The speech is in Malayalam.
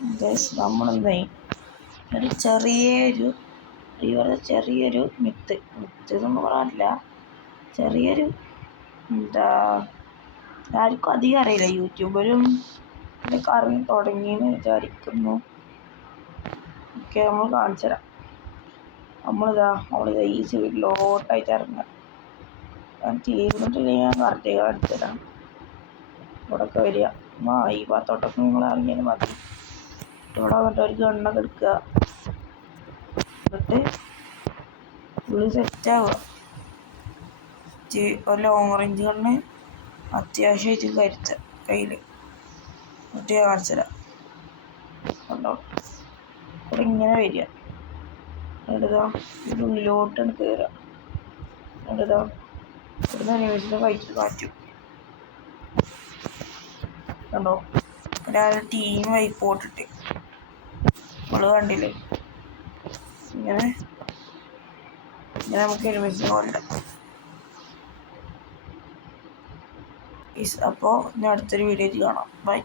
നമ്മളെന്തായി ഒരു ചെറിയൊരു മിത്ത് എന്നൊന്നും പറയാനില്ല. ചെറിയൊരു എന്താ ആർക്കും അധികം അറിയില്ല. യൂട്യൂബരും ഇതൊക്കെ അറിഞ്ഞ് തുടങ്ങിയെന്ന് വിചാരിക്കുന്നു. ഓക്കെ, നമ്മൾ കാണിച്ചു തരാം. നമ്മളിതാ ഈ സൈഡിലോട്ടായിട്ട് ഇറങ്ങുക. ഞാൻ തീർന്നിട്ടില്ലെങ്കിൽ ഞാൻ കറക്റ്റ് കാണിച്ചു തരാം. ഇവിടെയൊക്കെ വരിക. ഈ ഭാഗത്തോട്ടൊക്കെ നിങ്ങൾ ഇറങ്ങിയാൽ മതി. ഇവിടെ വന്നിട്ട് ഒരു ഗണ്ണൊക്കെ എടുക്കുക. എന്നിട്ട് ഫുള്ള് സെറ്റാവുക. ഒരു ലോങ് റേഞ്ച് ഗണ്ണ് അത്യാവശ്യമായിട്ട് കരുത്തുക കയ്യിൽ. എന്നിട്ട് ഞാൻ കാണിച്ചു തരാം. കണ്ടോ, ഇവിടെ ഇങ്ങനെ വരിക. എന്നിട്ടിതാ ഇതിൻ്റെ ഉള്ളിലോട്ടാണ് കയറുക. എന്നിട്ടിതാ ഇവിടുന്ന് അനിമേഷൻ്റെ കയറ്റിൽ മാറ്റും. കണ്ടോ, ഒരാളുടെ ടീം വൈപ്പോട്ടിട്ട് നമ്മൾ കണ്ടില്ലേ. ഇങ്ങനെ നമുക്ക് അനിമേഷൻ കൊല്ലാം. അപ്പോൾ ഞാൻ അടുത്തൊരു വീഡിയോയിൽ കാണാം. ബൈ.